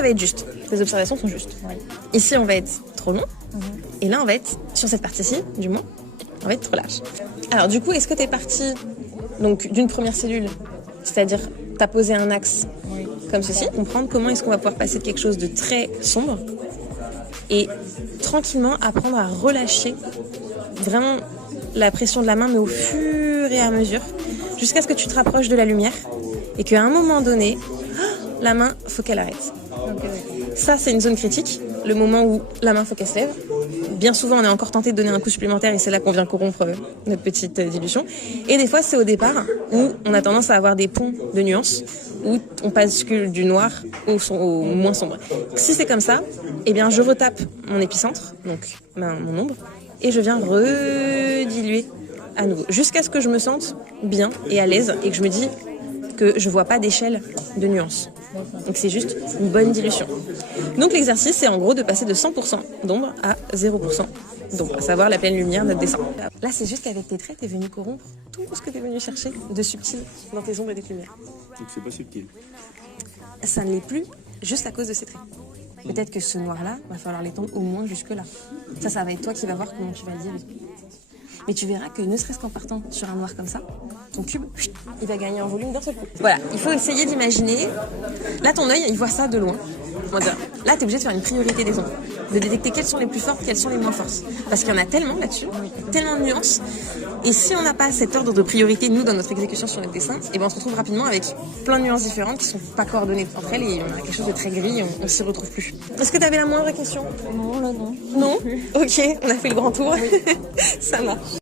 ça va être juste. Les observations sont justes. Oui. Ici, on va être trop long. Et là, on va être, sur cette partie-ci, du moins, on va être trop large. Alors, du coup, est-ce que tu es parti donc, d'une première cellule, c'est-à-dire tu as posé un axe comme ceci, comprendre comment est-ce qu'on va pouvoir passer de quelque chose de très sombre et tranquillement apprendre à relâcher vraiment la pression de la main, mais au fur et à mesure, jusqu'à ce que tu te rapproches de la lumière et qu'à un moment donné, la main, faut qu'elle arrête. Ça, c'est une zone critique, le moment où la main, faut qu'elle se lève. Bien souvent, on est encore tenté de donner un coup supplémentaire et c'est là qu'on vient corrompre notre petite dilution. Et des fois, c'est au départ où on a tendance à avoir des ponts de nuances, où on bascule du noir au moins sombre. Si c'est comme ça, eh bien, je retape mon épicentre, donc mon ombre, et je viens rediluer à nouveau, jusqu'à ce que je me sente bien et à l'aise et que je me dis que je vois pas d'échelle de nuances. Donc c'est juste une bonne dilution. Donc l'exercice, c'est en gros de passer de 100% d'ombre à 0% d'ombre, à savoir la pleine lumière, notre dessin. Là, c'est juste qu'avec tes traits, t'es venu corrompre tout ce que t'es venu chercher de subtil dans tes ombres et tes lumières. Donc c'est pas subtil. Ça ne l'est plus juste à cause de ces traits. Peut-être que ce noir-là, va falloir l'étendre au moins jusque-là. Ça va être toi qui vas voir comment tu vas le diluer. Mais tu verras que ne serait-ce qu'en partant sur un noir comme ça, ton cube, il va gagner en volume d'un seul coup. Voilà, il faut essayer d'imaginer. Là, ton œil, il voit ça de loin. Comment dire ? Là, tu es obligé de faire une priorité des ombres, de détecter quelles sont les plus fortes, quelles sont les moins fortes. Parce qu'il y en a tellement là-dessus, tellement de nuances. Et si on n'a pas cet ordre de priorité, nous, dans notre exécution sur notre dessin, et ben on se retrouve rapidement avec plein de nuances différentes qui ne sont pas coordonnées entre elles et on a quelque chose de très gris et on ne s'y retrouve plus. Est-ce que tu avais la moindre question ? Non, là, non. Non ? Ok, on a fait le grand tour. Ça marche.